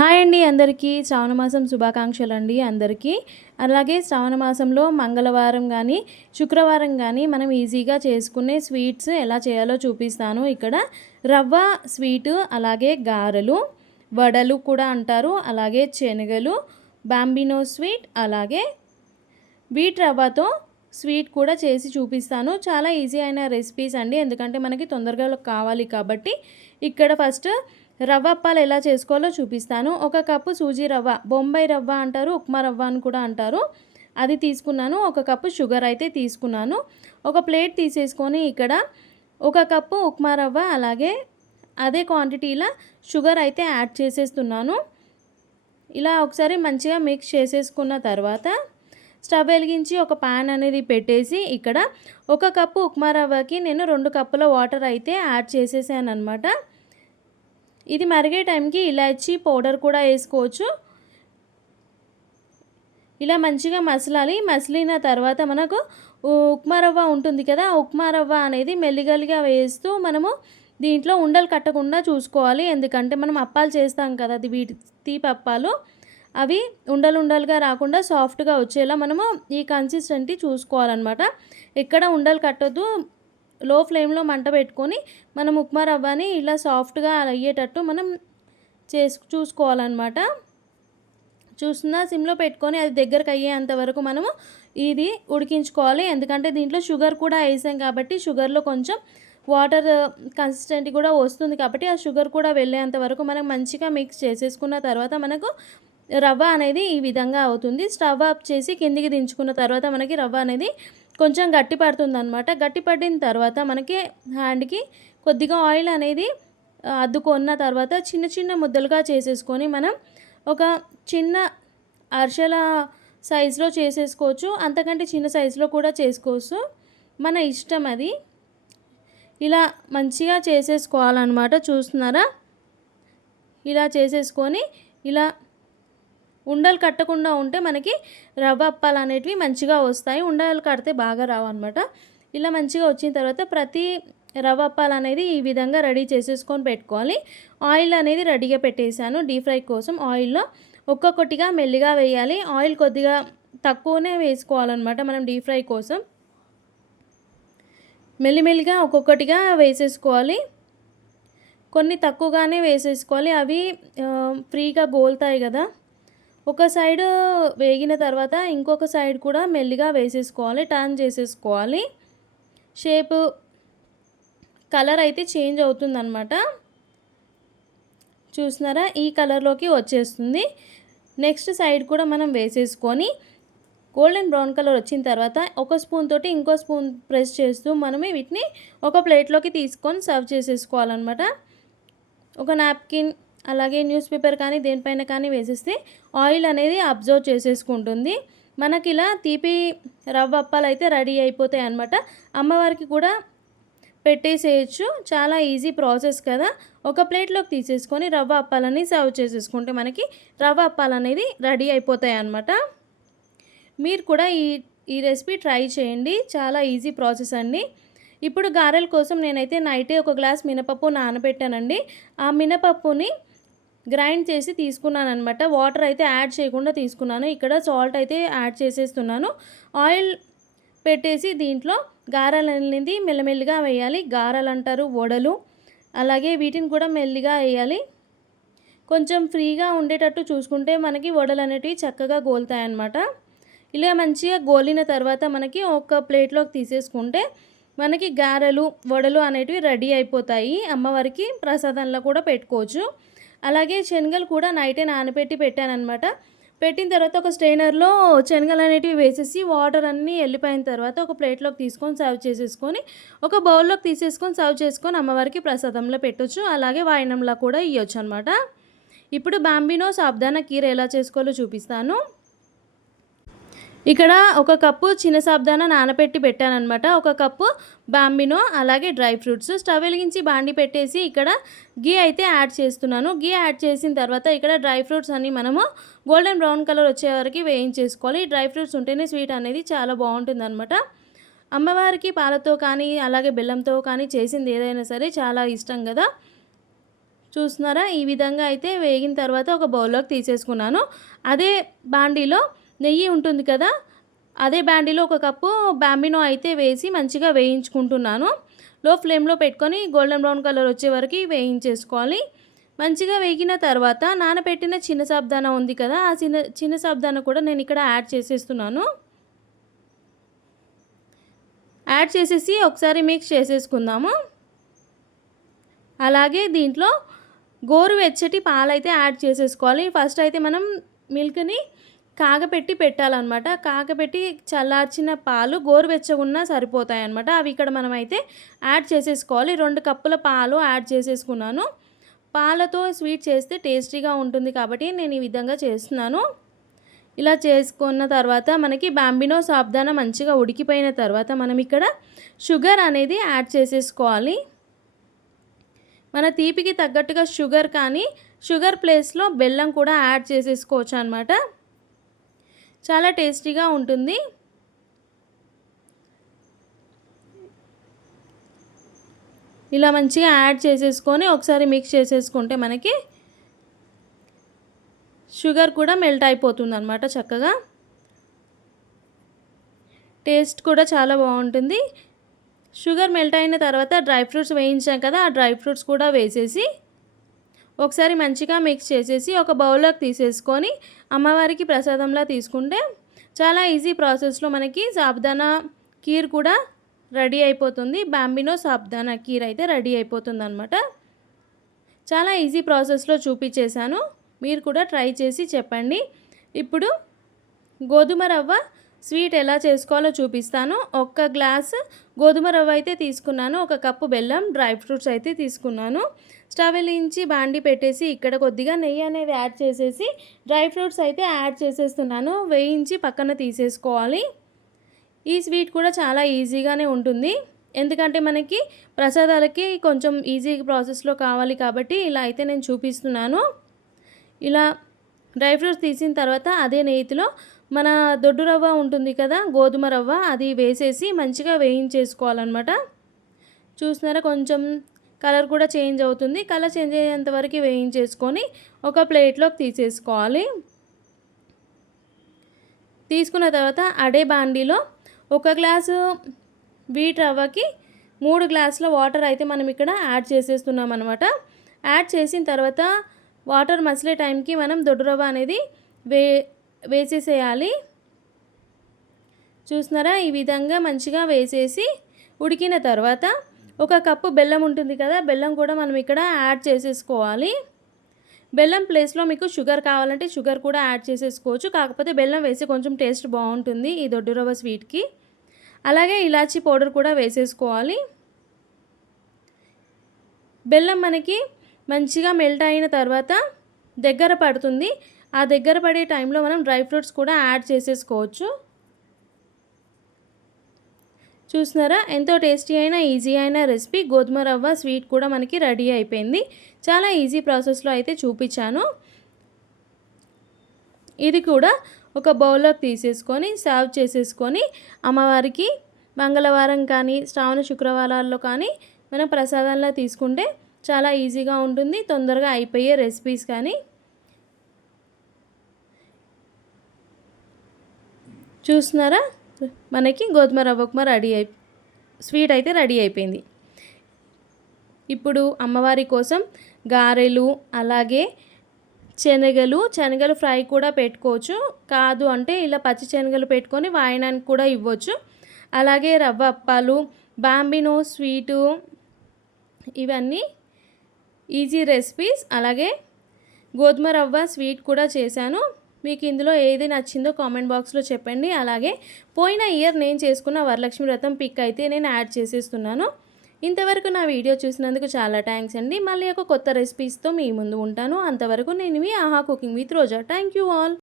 Hi అండి అందరికీ శ్రావణ మాసం శుభాకాంక్షలు అండి అందరికీ. అలాగే శ్రావణ మాసంలో మంగళవారం కానీ శుక్రవారం కానీ మనం ఈజీగా చేసుకునే స్వీట్స్ ఎలా చేయాలో చూపిస్తాను. ఇక్కడ రవ్వ స్వీటు, అలాగే గారెలు, వడలు కూడా అంటారు, అలాగే శనగలు, బాంబినో స్వీట్, అలాగే వీట్ రవ్వతో స్వీట్ కూడా చేసి చూపిస్తాను. చాలా ఈజీ అయిన రెసిపీస్ అండి, ఎందుకంటే మనకి తొందరగా కావాలి కాబట్టి. ఇక్కడ ఫస్ట్ రవ్వ అప్పాలు ఎలా చేసుకోవాలో చూపిస్తాను. ఒక కప్పు సూజీ రవ్వ, బొంబాయి రవ్వ అంటారు, ఉప్మా రవ్వ అని కూడా అంటారు, అది తీసుకున్నాను. ఒక కప్పు షుగర్ అయితే తీసుకున్నాను. ఒక ప్లేట్ తీసేసుకొని ఇక్కడ ఒక కప్పు ఉప్మా రవ్వ, అలాగే అదే క్వాంటిటీలో షుగర్ అయితే యాడ్ చేసేస్తున్నాను. ఇలా ఒకసారి మంచిగా మిక్స్ చేసేసుకున్న తర్వాత స్టవ్ వెలిగించి ఒక పాన్ అనేది పెట్టేసి ఇక్కడ ఒక కప్పు ఉప్మా రవ్వకి నేను 2 కప్పుల వాటర్ అయితే యాడ్ చేసేసాను అనమాట. ఇది మరిగే టైంకి ఇలాచీ పౌడర్ కూడా వేసుకోవచ్చు. ఇలా మంచిగా మసలాలి. మసిలిన తర్వాత మనకు ఉప్మా రవ్వ ఉంటుంది కదా, ఆ ఉప్మా రవ్వ అనేది మెల్లిగలిగా వేస్తూ మనము దీంట్లో ఉండలు కట్టకుండా చూసుకోవాలి. ఎందుకంటే మనం అప్పాలు చేస్తాం కదా, వీటి తీపి అప్పాలు, అవి ఉండలుగా రాకుండా సాఫ్ట్గా వచ్చేలా మనము ఈ కన్సిస్టెన్సీ చూసుకోవాలన్నమాట. ఎక్కడ ఉండలు కట్టొద్దు. లో ఫ్లేమ్లో మంట పెట్టుకొని మనం ఉప్మా రవ్వని ఇలా సాఫ్ట్గా అయ్యేటట్టు మనం చూసుకోవాలన్నమాట. చూస్తున్నా సిమ్లో పెట్టుకొని అది దగ్గరకు అయ్యేంత వరకు మనము ఇది ఉడికించుకోవాలి. ఎందుకంటే దీంట్లో షుగర్ కూడా వేసాం కాబట్టి షుగర్లో కొంచెం వాటర్ కన్సిస్టెన్సీ కూడా వస్తుంది కాబట్టి ఆ షుగర్ కూడా వెళ్ళేంత వరకు మనం మంచిగా మిక్స్ చేసేసుకున్న తర్వాత మనకు రవ్వ అనేది ఈ విధంగా అవుతుంది. స్టవ్ ఆఫ్ చేసి కిందికి దించుకున్న తర్వాత మనకి రవ్వ అనేది కొంచెం గట్టి పడుతుంది అనమాట. గట్టి పడిన తర్వాత మనకి హ్యాండ్కి కొద్దిగా ఆయిల్ అనేది అద్దుకున్న తర్వాత చిన్న చిన్న ముద్దలుగా చేసేసుకొని మనం ఒక చిన్న అరిసెల సైజులో చేసేసుకోవచ్చు, అంతకంటే చిన్న సైజులో కూడా చేసుకోవచ్చు, మన ఇష్టం అది. ఇలా మంచిగా చేసేసుకోవాలన్నమాట. చూస్తున్నారా, ఇలా చేసేసుకొని ఇలా ఉండలు కట్టకుండా ఉంటే మనకి రవ్వ అప్పాలు అనేటివి మంచిగా వస్తాయి. ఉండలు కడితే బాగా రావు అనమాట. ఇలా మంచిగా వచ్చిన తర్వాత ప్రతి రవ్వ అప్పాలు అనేది ఈ విధంగా రెడీ చేసేసుకొని పెట్టుకోవాలి. ఆయిల్ అనేది రెడీగా పెట్టేశాను డీప్ ఫ్రై కోసం. ఆయిల్లో ఒక్కొక్కటిగా మెల్లిగా వేయాలి. ఆయిల్ కొద్దిగా తక్కువనే వేసుకోవాలన్నమాట మనం డీప్ ఫ్రై కోసం. మెల్లిమెల్లిగా ఒక్కొక్కటిగా వేసేసుకోవాలి. కొన్ని తక్కువగానే వేసేసుకోవాలి, అవి ఫ్రీగా గోలుతాయి కదా. ఒక సైడ్ వేగిన తర్వాత ఇంకొక సైడ్ కూడా మెల్లిగా వేసేసుకోవాలి, టర్న్ చేసేసుకోవాలి. షేపు కలర్ అయితే చేంజ్ అవుతుందన్నమాట. చూస్తున్నారా, ఈ కలర్లోకి వచ్చేస్తుంది. నెక్స్ట్ సైడ్ కూడా మనం వేసేసుకొని గోల్డెన్ బ్రౌన్ కలర్ వచ్చిన తర్వాత ఒక స్పూన్ తోటి ఇంకో స్పూన్ ప్రెస్ చేస్తూ మనమే వీటిని ఒక ప్లేట్లోకి తీసుకొని సర్వ్ చేసేసుకోవాలన్నమాట. ఒక నాప్కిన్ అలాగే న్యూస్ పేపర్ కానీ దేనిపైన కానీ వేసేస్తే ఆయిల్ అనేది అబ్జర్వ్ చేసేసుకుంటుంది. మనకి ఇలా తీపి రవ్వ అప్పాలు అయితే రెడీ అయిపోతాయి అన్నమాట. అమ్మవారికి కూడా పెట్టేసేయచ్చు, చాలా ఈజీ ప్రాసెస్ కదా. ఒక ప్లేట్లోకి తీసేసుకొని రవ్వ అప్పాలని సర్వ్ చేసేసుకుంటే మనకి రవ్వ అప్పాలు అనేది రెడీ అయిపోతాయి అన్నమాట. మీరు కూడా ఈ రెసిపీ ట్రై చేయండి, చాలా ఈజీ ప్రాసెస్ అండి. ఇప్పుడు గారెల కోసం నేనైతే నైటే ఒక గ్లాస్ మినపప్పు నానబెట్టానండి. ఆ మినపప్పుని గ్రైండ్ చేసి తీసుకున్నాను అనమాట. వాటర్ అయితే యాడ్ చేయకుండా తీసుకున్నాను. ఇక్కడ సాల్ట్ అయితే యాడ్ చేసేస్తున్నాను. ఆయిల్ పెట్టేసి దీంట్లో గారెలు అనేది మెల్లమెల్లిగా వేయాలి. గారెలు అంటారు, వడలు, అలాగే వీటిని కూడా మెల్లిగా వేయాలి. కొంచెం ఫ్రీగా ఉండేటట్టు చూసుకుంటే మనకి వడలు అనేటివి చక్కగా గోలుతాయి అన్నమాట. ఇలా మంచిగా గోలిన తర్వాత మనకి ఒక ప్లేట్లోకి తీసేసుకుంటే మనకి గారెలు, వడలు అనేటివి రెడీ అయిపోతాయి. అమ్మవారికి ప్రసాదంలో కూడా పెట్టుకోవచ్చు. అలాగే శనగలు కూడా నైటే నానబెట్టి పెట్టానన్నమాట. పెట్టిన తర్వాత ఒక స్ట్రైనర్లో శనగలు అనేటివి వేసేసి వాటర్ అన్నీ వెళ్ళిపోయిన తర్వాత ఒక ప్లేట్లోకి తీసుకొని సర్వ్ చేసేసుకొని ఒక బౌల్లోకి తీసేసుకొని సర్వ్ చేసుకొని అమ్మవారికి ప్రసాదంలో పెట్టొచ్చు, అలాగే వాయినంలో కూడా ఇవ్వచ్చు అనమాట. ఇప్పుడు బాంబినో సాబ్దానా కీర ఎలా చేసుకోవాలో చూపిస్తాను. ఇక్కడ ఒక కప్పు చిన్న సాబ్దానా నానబెట్టి పెట్టానన్నమాట. ఒక కప్పు బాంబినో, అలాగే డ్రై ఫ్రూట్స్. స్టవ్ వెలిగించి బాండి పెట్టేసి ఇక్కడ గీ అయితే యాడ్ చేస్తున్నాను. గీ యాడ్ చేసిన తర్వాత ఇక్కడ డ్రై ఫ్రూట్స్ అన్నీ మనము గోల్డెన్ బ్రౌన్ కలర్ వచ్చే వరకు వేయించేసుకోవాలి. డ్రై ఫ్రూట్స్ ఉంటేనే స్వీట్ అనేది చాలా బాగుంటుంది అనమాట. అమ్మవారికి పాలతో కానీ అలాగే బెల్లంతో కానీ చేసింది ఏదైనా సరే చాలా ఇష్టం కదా. చూస్తున్నారా? ఈ విధంగా అయితే వేగిన తర్వాత ఒక బౌల్‌లోకి తీసేసుకున్నాను. అదే బాండీలో నెయ్యి ఉంటుంది కదా! అదే బాండీలో ఒక కప్పు బాంబినో అయితే వేసి మంచిగా వేయించుకుంటున్నాను. లో ఫ్లేమ్‌లో పెట్టుకొని గోల్డెన్ బ్రౌన్ కలర్ వచ్చే వరకి వేయించేసుకోవాలి. మంచిగా వేగిన తర్వాత నానబెట్టిన చిన్న సాబుదానా ఉంది కదా! ఆ చిన్న సాబుదానా కూడా నేను ఇక్కడ యాడ్ చేసేస్తున్నాను. యాడ్ చేసేసి ఒకసారి మిక్స్ చేసేసుకుందాము. అలాగే దీంట్లో గోరువెచ్చటి పాలైతే యాడ్ చేసేసుకోవాలి. ఫస్ట్ అయితే మనం మిల్క్‌ని కాగపెట్టి పెట్టాలన్నమాట. కాగపెట్టి చల్లార్చిన పాలు గోరువెచ్చగున్నా సరిపోతాయన్నమాట. అవి ఇక్కడ మనమైతే యాడ్ చేసేసుకోవాలి. 2 కప్పుల పాలు యాడ్ చేసేసుకున్నాను. పాలతో స్వీట్ చేస్తే టేస్టీగా ఉంటుంది కాబట్టి నేను ఈ విధంగా చేస్తున్నాను. ఇలా చేసుకున్న తర్వాత మనకి బాంబినో సాబుదానా మంచిగా ఉడికిపోయిన తర్వాత మనం ఇక్కడ షుగర్ అనేది యాడ్ చేసేసుకోవాలి. మన తీపికి తగ్గట్టుగా షుగర్ కానీ షుగర్ ప్లేస్లో బెల్లం కూడా యాడ్ చేసేసుకోవచ్చు అన్నమాట. చాలా టేస్టీగా ఉంటుంది. ఇలా మంచిగా యాడ్ చేసేసుకొని ఒకసారి మిక్స్ చేసేసుకుంటే మనకి షుగర్ కూడా మెల్ట్ అయిపోతుందన్నమాట చక్కగా. టేస్ట్ కూడా చాలా బాగుంటుంది. షుగర్ మెల్ట్ అయిన తర్వాత డ్రై ఫ్రూట్స్ వేయించాం కదా! ఆ డ్రై ఫ్రూట్స్ కూడా వేసేసి ఒకసారి మంచిగా మిక్స్ చేసేసి ఒక బౌల్లోకి తీసేసుకొని అమ్మవారికి ప్రసాదంలా తీసుకుంటే చాలా ఈజీ ప్రాసెస్లో మనకి సాబుదానా కీర్ కూడా రెడీ అయిపోతుంది. బాంబినో సాబుదానా కీర్ అయితే రెడీ అయిపోతుందన్నమాట. చాలా ఈజీ ప్రాసెస్లో చూపించేశాను. మీరు కూడా ట్రై చేసి చెప్పండి. ఇప్పుడు గోధుమ రవ్వ స్వీట్ ఎలా చేసుకోవాలో చూపిస్తాను. 1 గ్లాస్ గోధుమ రవ్వ అయితే తీసుకున్నాను. 1 కప్పు బెల్లం, డ్రై ఫ్రూట్స్ అయితే తీసుకున్నాను. స్టవ్ వెలిగించి బాండి పెట్టేసి ఇక్కడ కొద్దిగా నెయ్యి అనేది యాడ్ చేసేసి డ్రై ఫ్రూట్స్ అయితే యాడ్ చేసేస్తున్నాను. వేయించి పక్కన తీసేసుకోవాలి. ఈ స్వీట్ కూడా చాలా ఈజీగానే ఉంటుంది. ఎందుకంటే మనకి ప్రసాదాలకి కొంచెం ఈజీ ప్రాసెస్లో కావాలి కాబట్టి ఇలా అయితే నేను చూపిస్తున్నాను. ఇలా డ్రై ఫ్రూట్స్ తీసిన తర్వాత అదే నెయ్యిలో మన దొడ్డు రవ్వ ఉంటుంది కదా, గోధుమ రవ్వ, అది వేసేసి మంచిగా వేయించేసుకోవాలన్నమాట. చూస్తున్నారా? కొంచెం కలర్ కూడా చేంజ్ అవుతుంది. కలర్ చేంజ్ అయ్యేంత వరకు వేయించేసుకొని ఒక ప్లేట్లోకి తీసేసుకోవాలి. తీసుకున్న తర్వాత అదే బాండీలో 1 గ్లాసు వీట్ రవ్వకి 3 గ్లాసుల వాటర్ అయితే మనం ఇక్కడ యాడ్ చేసేస్తున్నాం అనమాట. యాడ్ చేసిన తర్వాత వాటర్ మసిలే టైంకి మనం దొడ్డు రవ్వ అనేది వేసేసేయాలి. చూస్తున్నారా? ఈ విధంగా మంచిగా వేసేసి ఉడికిన తర్వాత 1 కప్పు బెల్లం ఉంటుంది కదా, బెల్లం కూడా మనం ఇక్కడ యాడ్ చేసేసుకోవాలి. బెల్లం ప్లేస్లో మీకు షుగర్ కావాలంటే షుగర్ కూడా యాడ్ చేసేసుకోవచ్చు. కాకపోతే బెల్లం వేసి కొంచెం టేస్ట్ బాగుంటుంది ఈ దొడ్డు రవ్వ స్వీట్కి. అలాగే ఇలాచీ పౌడర్ కూడా వేసేసుకోవాలి. బెల్లం మనకి మంచిగా మెల్ట్ అయిన తర్వాత దగ్గర పడుతుంది. ఆ దగ్గర పడే టైంలో మనం డ్రై ఫ్రూట్స్ కూడా యాడ్ చేసేసుకోవచ్చు. చూస్తున్నారా? ఎంతో టేస్టీ అయిన ఈజీ అయిన రెసిపీ గోధుమ రవ్వ స్వీట్ కూడా మనకి రెడీ అయిపోయింది. చాలా ఈజీ ప్రాసెస్లో అయితే చూపించాను. ఇది కూడా ఒక బౌల్లోకి తీసేసుకొని సర్వ్ చేసేసుకొని అమ్మవారికి మంగళవారం కానీ శ్రావణ శుక్రవారాల్లో కానీ మనం ప్రసాదంలా తీసుకుంటే చాలా ఈజీగా ఉంటుంది. తొందరగా అయిపోయే రెసిపీస్ కానీ. చూస్తున్నారా? మనకి గోధుమ రవ్వ ఉప్మా స్వీట్ అయితే రెడీ అయిపోయింది. ఇప్పుడు అమ్మవారి కోసం గారెలు, అలాగే శనగలు ఫ్రై కూడా పెట్టుకోవచ్చు. కాదు అంటే ఇలా పచ్చి శనగలు పెట్టుకొని వాయనానికి కూడా ఇవ్వచ్చు. అలాగే రవ్వ అప్పాలు, బాంబినో స్వీటు, ఇవన్నీ ఈజీ రెసిపీస్. అలాగే గోధుమ రవ్వ స్వీట్ కూడా చేశాను. మీకు ఇందులో ఏది నచ్చిందో కామెంట్ బాక్స్లో చెప్పండి. అలాగే పోయిన ఇయర్ నేను చేసుకున్న వరలక్ష్మి వ్రతం పిక్ అయితే నేను యాడ్ చేసేస్తున్నాను. ఇంతవరకు నా వీడియో చూసినందుకు చాలా థ్యాంక్స్ అండి. మళ్ళీ ఒక కొత్త రెసిపీస్తో మీ ముందు ఉంటాను. అంతవరకు నేను మీ ఆహా cooking with Roja. Thank you all.